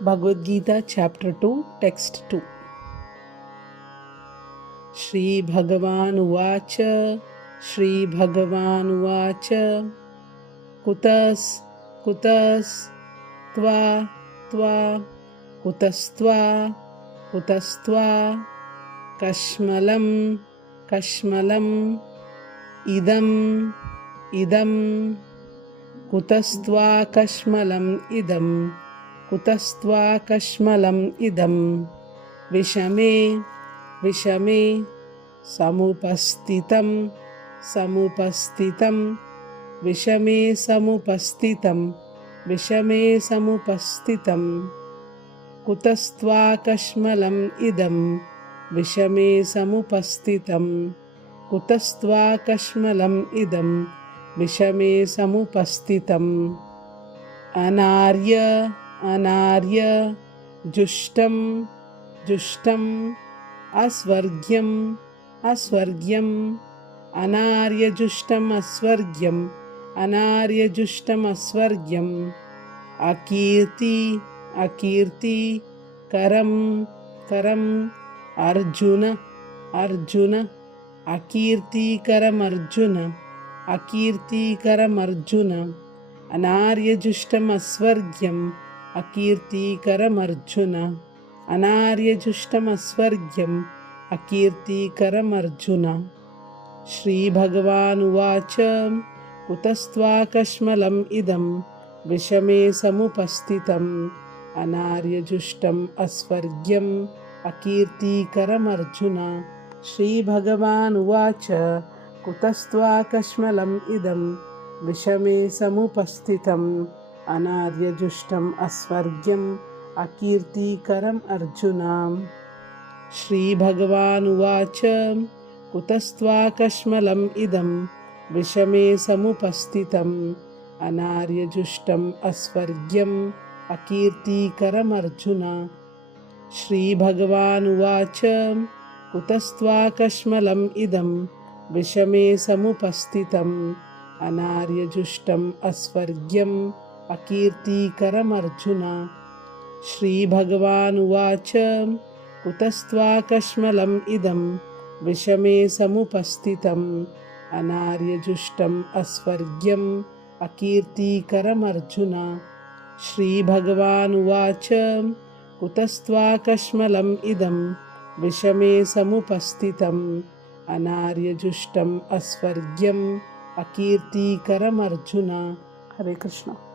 Bhagavad Gita Chapter 2 Text 2 Shri Bhagavan Uvacha Shri Bhagavan Uvacha Kutas Tva Kutastva Kashmalam Idam Kutastva Kashmalam Idam Vishame Samupastitam Vishame Samupastitam Kutastva Kashmalam Idam Vishame Samupastitam Kutastva Kashmalam Idam Vishame Samupastitam Anarya Jushtam Asvargyam Anarya Jushtam Asvargyam Akirti Karam Arjuna Akirti Karam Arjuna Anarya Jushtam Asvargyam Akirti Karam Arjuna Anarya Jushtam Asvargyam Akirti Karam Arjuna Shri Bhagavan Uvacha Kutastva Kashmalam Idam Vishame Samupastitam Anarya Jushtam Asvargyam Akirti Karam Arjuna Shri Bhagavan Uvacha Kutastva Kashmalam Idam Vishame Samupastitam Anarya Jushtam Asvargyam Akirti Karam Arjuna Shri Bhagavan Uvacha Kutastva Kashmalam Idam Vishame Samupastitam Anarya Jushtam Asvargyam Akirti Karam Arjuna Shri Bhagavan Uvacha Kutastva Kashmalam Idam Vishame Samupastitam Anarya Jushtam Asvargyam Akirti Karam Arjuna Shri Bhagavan Uvacha Kutastva Kashmalam Idam Vishame Samupastitam Anarya Jushtam Asvargyam Akirti Karam Arjuna Shri Bhagavan Uvacha Kutastva Kashmalam Idam Vishame Samupastitam Anarya Jushtam Asvargyam Akirti Karam Arjuna. Hare Krishna.